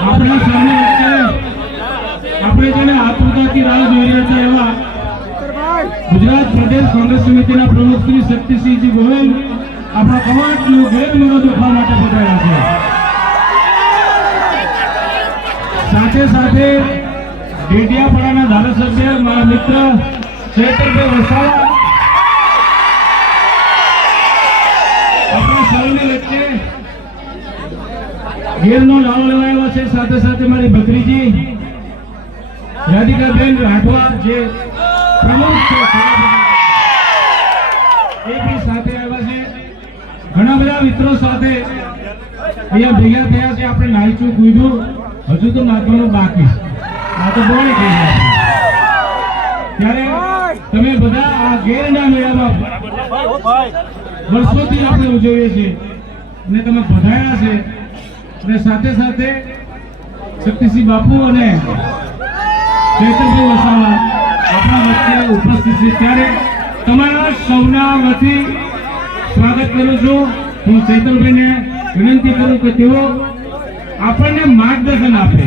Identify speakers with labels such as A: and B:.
A: આપણા સામે આપણે જેને આતુરતાથી રાહ જોઈ રહ્યા છે એવા ગુજરાત પ્રદેશ કોંગ્રેસ સમિતિના પ્રમુખ શ્રી શક્તિસિંહજી ગોહિલ આપણા કવાટનું સાથે સાથે મિત્ર વસાવા ગીરનો લાવો લેવાયો છે. સાથે સાથે મારી બકરીજી રાધિકાબેન રાઠવા, જે પ્રમુખ છે એ બી સાથે આવ્યા છે. ઘણા બધા મિત્રો સાથે અહીંયા ભેગા થયા છે. આપણે નાચું કૂદ્યું. હજુ તો નાચવાનું બાકી આ તો બોલી થઈ ત્યારે તમે બધા આ ગેરના મેળામાં વર્ષોથી આપણે ઉજવીએ છીએ. અને તમે બધાયા છે. અને સાથે સાથે શક્તિસિંહ બાપુ અને ચેતનભાઈ વસાવા આપણા વચ્ચે ઉપસ્થિત છે. ત્યારે તમારા સૌના વતી સ્વાગત કરું છું. હું ચેતનભાઈને વિનંતી કરું કે તેઓ આપણને માર્ગદર્શન આપે.